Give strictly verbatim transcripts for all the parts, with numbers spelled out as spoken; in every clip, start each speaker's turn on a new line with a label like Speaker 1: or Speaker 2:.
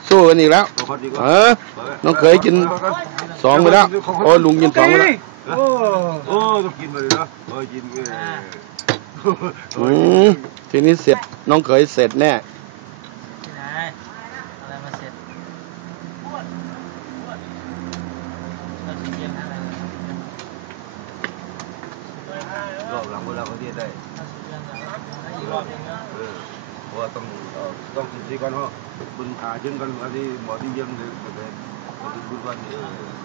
Speaker 1: สู้กันอีกแล้วเออน้องเคยกินสองไปแล้วโอ้ลุงกินสองไปแล้ว
Speaker 2: โอ้โอ้ต้องกินไปเลยนะโอ้ยกิน
Speaker 1: อืมทีนี้เสร็จน้องเคยเสร็จแน่
Speaker 3: ที่ไหนอะไรมาเสร็จ
Speaker 2: รอบหลังเวลาเขาเทียได้
Speaker 3: อีกรอบนึงนะ
Speaker 2: เพราะว่าต้องต้องกินซีก่อนเพราะคุณขาจึงกันอันนี้หมอที่เยี่ยมเลยหมดเลยหมอที่คุณวันนี้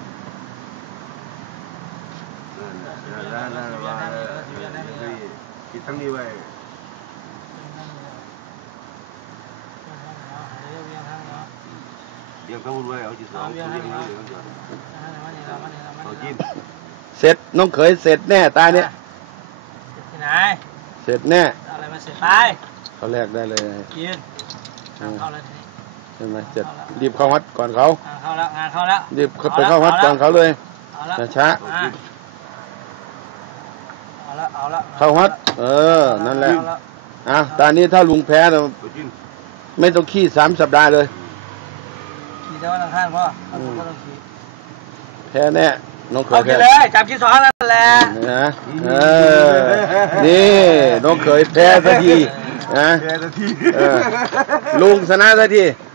Speaker 2: นั่นนั่นนั่นว่าคิดทั้งนี้ไว้เลี้ยงทั้งหมดไว้เอาจีสองเลี้ยงทั้งหมดเลย
Speaker 1: เสร็จน้องเคยเสร็จแน่ตาเนี่ย
Speaker 3: ที่ไหน
Speaker 1: เสร็จแน่
Speaker 3: อะไรมาเสร็จไป
Speaker 1: เขาแรกได้เลย
Speaker 3: กินเข้าแล้วทีนี้
Speaker 1: ใช่ไหมเสร็จรีบเข้าวัดก่อนเขา
Speaker 3: งานเข้าแล้วงานเข้าแล้ว
Speaker 1: รีบไปเข้าวัดก่อนเขาเลยนะช้าเข้าวัดเออนั่นแหละอ่ะตอนนี้ถ้าลุงแพ้เราไม่ต้องขี้สามสัปดาห์เลย
Speaker 3: ขี้แต่ว่าข้างพ่อก็ต้องขี้
Speaker 1: แพ้แน่น้องเคยแพ้
Speaker 3: เลยจับขี้สองนั่นแหละ
Speaker 1: นะเออนี่น้องเคยแพ้สักทีนะลุงชนะสักที